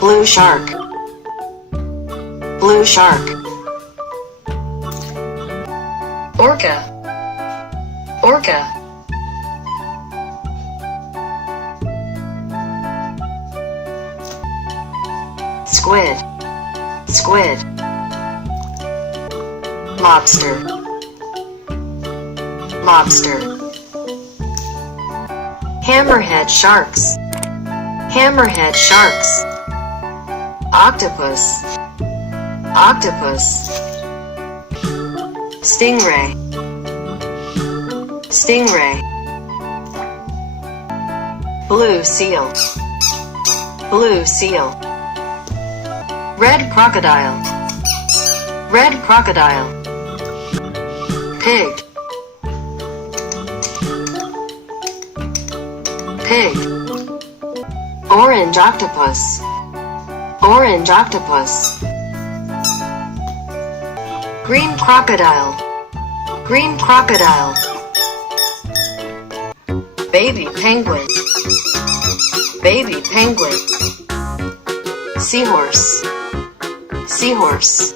Blue shark. Blue shark. Orca. Orca. Squid. Squid. Lobster. Lobster. Hammerhead sharks. Hammerhead sharks. Octopus. Octopus. Stingray. Stingray. Blue seal. Blue seal. Red crocodile. Red crocodile. Pig. Pig. Orange octopus. Orange octopus. Green crocodile. Green crocodile. Baby penguin. Baby penguin. Seahorse. Seahorse.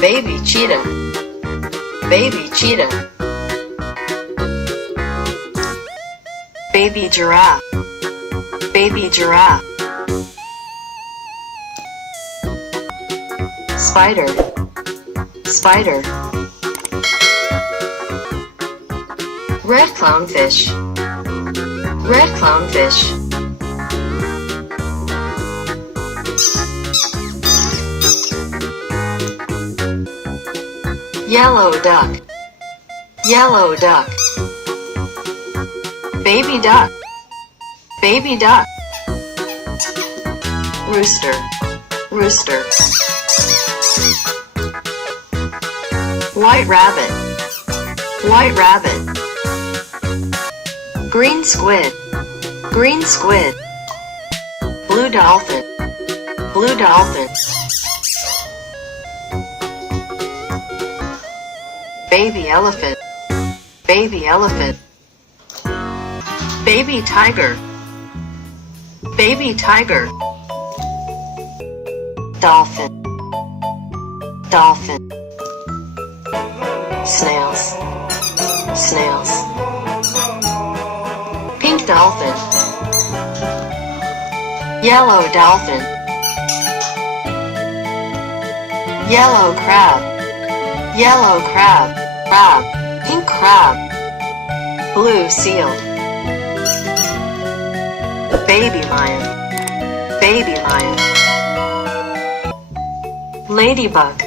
Baby cheetah. Baby cheetah. Baby giraffe. Baby giraffe. Spider. Spider. Red clownfish. Red clownfish. Yellow duck. Yellow duck. Baby duck. Baby duck. Rooster. Rooster. White rabbit. White rabbit. Green squid. Green squid. Blue dolphin. Blue dolphin. Baby elephant. Baby elephant. Baby tiger. Baby tiger. Dolphin. Dolphin. Snails. Snails. Pink dolphin. Yellow dolphin. Yellow crab. Yellow crab. Crab. Pink crab. Blue seal. Baby lion. Baby lion. Ladybug.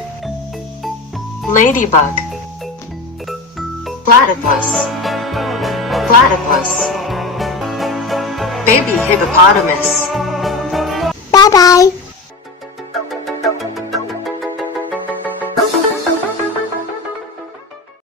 Ladybug. Platypus. Platypus. Baby hippopotamus. Bye bye.